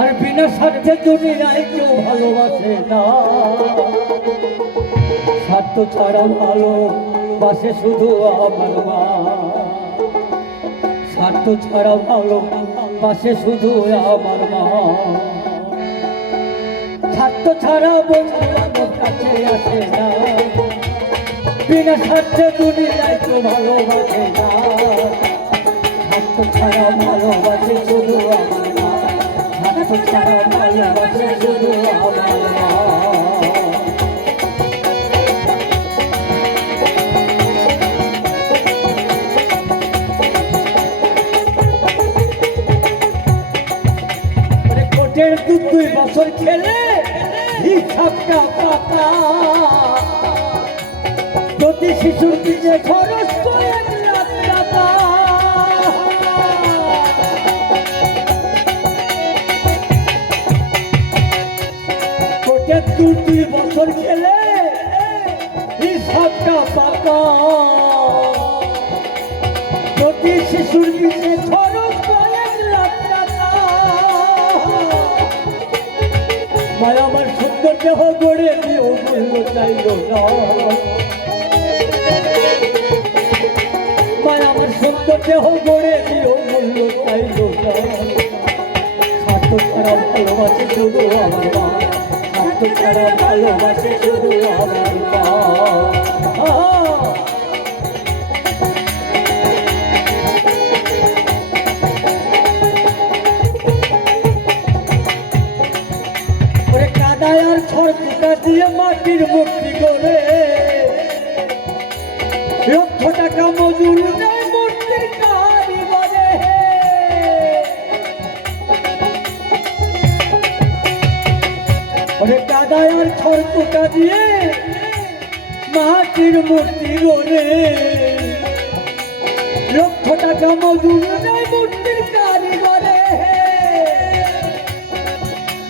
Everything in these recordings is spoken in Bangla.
আর বিনা স্বার্থে দুনিয়ায় কেউ ভালোবাসে না। স্বার্থ ছাড়া ভালো বাসে শুধু আমার মা। স্বার্থ ছাড়া ভালো বাসে শুধু আমার মা। স্বার্থ ছাড়া বন্ধু কাছে আসে না। বিনা স্বার্থে দুনিয়ায় কেউ ভালোবাসে না। স্বার্থ ছাড়া ভালোবাসে শুধু আমার মা। স্বার্থ ছাড়া ভালোবাসে শুধু আমার কোটের দু দুই বছর খেলে হিসাবটা পাতা। প্রতি শিশুর পিছে খরচ কোটের দু দুই বছর খেলে হিসাবটা পাতা প্রতি শিশুর পিছে খরচ করে লাখ টাকা, মায়া আমার সুন্দর দেহ গড়ে দিও মূল্য চাইল না। মায়া আমার সুন্দর দেহ গড়ে দিও মূল্য চাইল ভালোবাসে শুধু আমার স্বার্থ ছাড়া ভালোবাসে শুধু কাদায় আর খড় দিয়ে মাটির মূর্তি করে লক্ষ টাকা মজুর কুটা দিয়ে মাটির মূর্তি করে লক্ষ টাকা মজুর নেয় মূর্তির কারিগরে।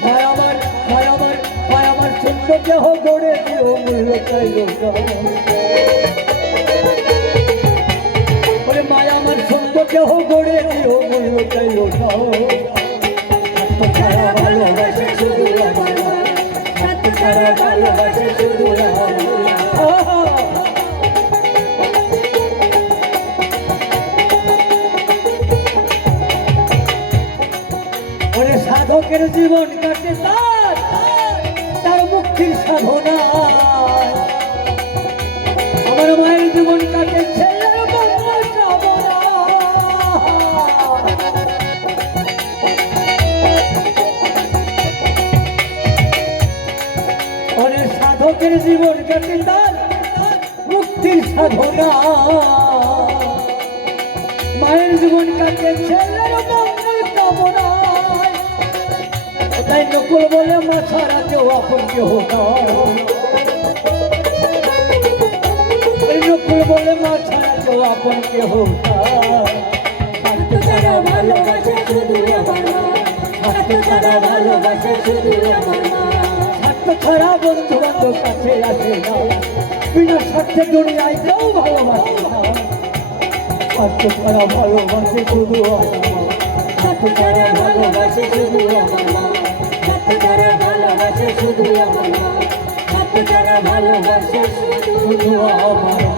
ভাই আমার ভাই আমার ভাই আমার সুন্দর দেহ গড়ে দিও মূল্য চাইল মায়া আমার সুন্দর দেহ গড়ে দিও মূল্য চাইল সাধকের জীবন কাটে তার তার মুক্তির সাধনা। ওরে সাধকের জীবন কাটে তার মুক্তির সাধনা। মায়ের জীবন কাটে ছেলের মঙ্গল কামনায়। তাই নকুল বলে, মা ছাড়া কেউ আপন কেহ নকুল বলে, মা ছাড়া কেউ আপন কেহ ভালোবাসে শুধু আমার মা ভালোবাসে শুধু আমার মা। স্বার্থ ছাড়া বন্ধু বান্ধব কাছে আসে না বিনা স্বার্থে দুনিয়ায় কেউ ভালোবাসে না স্বার্থ ছাড়া ভালোবাসে শুধু। স্বার্থ ছাড়া ভালোবাসে শুধু স্বার্থ ছাড়া ভালোবাসে শুধু আমার স্বার্থ ছাড়া ভালোবাসে শুধু আমার